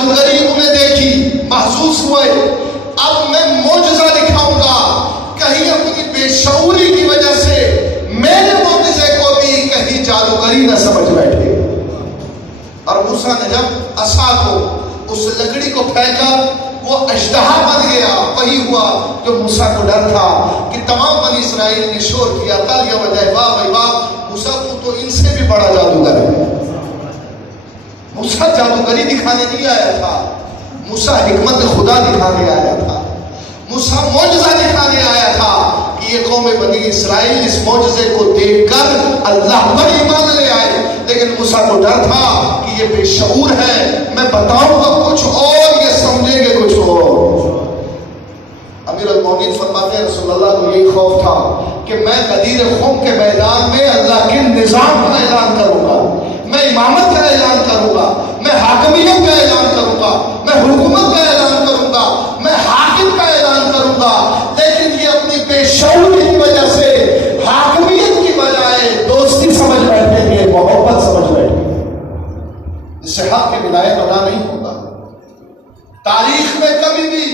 جادوگری انہیں دیکھی، محسوس ہوئے اب میں معجزہ دکھاؤں گا، کہیں اپنی بے شعوری کی وجہ سے میرے معجزے کو بھی کہیں جادوگری نہ سمجھ بیٹھے۔ اور موسیٰ نے جب عصا کو اس لکڑی کو پھینکا وہ اژدہا بن گیا۔ وہی ہوا جو موسیٰ کو ڈر تھا کہ تمام بنی اسرائیل نے شور کیا، تالیاں بجائے، واہ بھائی واہ، موسیٰ تو ان سے بھی بڑا جادوگر ہے۔ موسیٰ جادوگری دکھانے نہیں آیا تھا، موسیٰ حکمت خدا دکھانے آیا تھا، موسیٰ معجزہ دکھانے آیا تھا کہ یہ قوم بنی اسرائیل اس معجزے کو دیکھ کر اللہ پر ایمان لے آئے۔ لیکن موسیٰ کو ڈر تھا کہ یہ بے شعور ہے، میں بتاؤں گا کچھ اور، یہ سمجھیں گے کچھ اور۔ امیر المومنین فرماتے ہیں رسول اللہ کو یہی خوف تھا کہ میں غدیر خم کے میدان میں اللہ کے نظام کا اعلان کروں گا، میں امامت کا اعلان کروں گا، میں حاکمیت کا اعلان کروں گا، میں حکومت کا اعلان کروں گا، میں حاکم کا اعلان کروں گا، لیکن یہ اپنی بے شعوری کی وجہ سے حاکمیت کی بجائے دوستی سمجھ بیٹھیں گے، محبت سمجھ بیٹھیں گے۔ اس سے حق کی ولایت ادا نہیں ہوگا۔ تاریخ میں کبھی بھی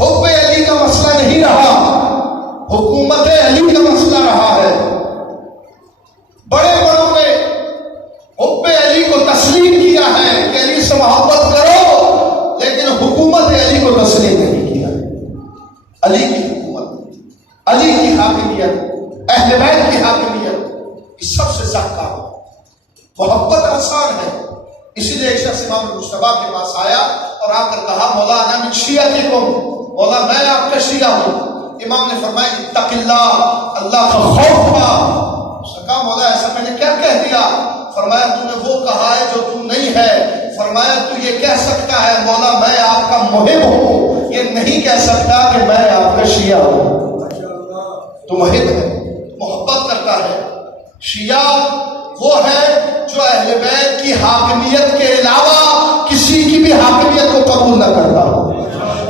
حب علی کا مسئلہ نہیں رہا، حکومت علی کا مسئلہ رہا ہے۔ بڑے بڑوں نے حب علی کو تسلیم کیا ہے کہ علی سے محبت کرو، لیکن حکومت علی کو تسلیم نہیں کیا۔ علی کی حکومت، علی کی حاکمیت، اہل بیت کی حاکمیت، اس سب سے زیادہ محبت آسان ہے۔ اسی لیے ایک شخص امام مصطفیٰ کے پاس آیا اور آ کر کہا مولا انا من شیعتکم، مولا میں آپ کا شیعہ ہوں۔ امام نے فرمایا اتق اللہ، اللہ کا خوف پا۔ اس نے کہا مولا ایسا میں نے کیا کہہ دیا؟ فرمایا تو نے وہ کہا ہے جو تو نہیں ہے۔ فرمایا تو یہ کہہ سکتا ہے مولا میں آپ کا محب ہوں، یہ نہیں کہہ سکتا کہ میں آپ کا شیعہ ہوں۔ تو محب ہے، محبت کرتا ہے۔ شیعہ وہ ہے جو اہل بیت کی حاکمیت کے علاوہ کسی کی بھی حاکمیت کو قبول نہ کرتا ہو،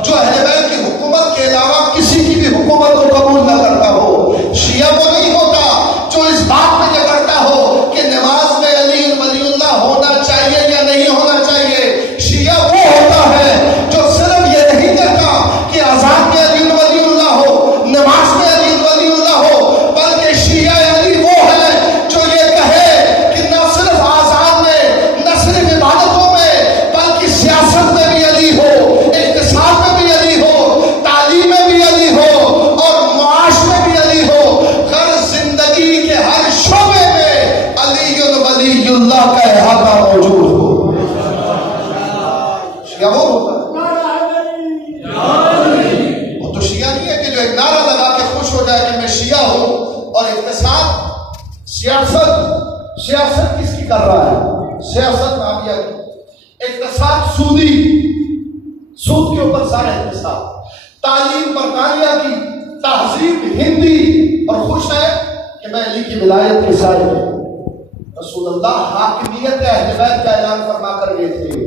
جو اہل بیت کی حکومت کے علاوہ کسی کی بھی حکومت کو قبول نہ کرتا ہو۔ شیعہ وہ نہیں ہوتا جو اس بات میں یہ کرتا ہو کہ نماز میں علی ولی اللہ ہونا چاہیے یا نہیں ہونا چاہیے۔ شیعہ وہ ہوتا ہے جو صرف یہ نہیں کہتا کہ اذان میں علی ولی اللہ ہو، نماز میں علی ولی اللہ ہو، بلکہ شیعہ علی وہ ہے جو یہ کہے کہ نہ صرف آزان میں، نہ صرف عبادتوں میں، بلکہ سیاست میں بھی علی ہو، اقتصاد میں بھی علی ہو، تعلیم میں بھی علی ہو، اور معاش میں بھی علی ہو، ہر زندگی کے ہر شعبے میں علی ولی اللہ کا احاطہ موجود ہو۔ شیعہ وہ ہوتا ہے، وہ تو شیعہ نہیں ہے کہ جو ایک نعرہ لگا کے خوش ہو جائے کہ میں شیعہ ہوں، اور اقتصاد، سیاست کس کی کر رہا ہے؟ سیاست معاویہ کی۔ اقتصاد سودی، سود کے اوپر سارا اقتصاد۔ تعلیم برطانیہ کی، تہذیب ہندی، اور خوش ہے کہ میں علی کی ولایت کے سائے میں۔ رسول اللہ حاکمیت اہل بیت کا اعلان فرما کر گئے تھے۔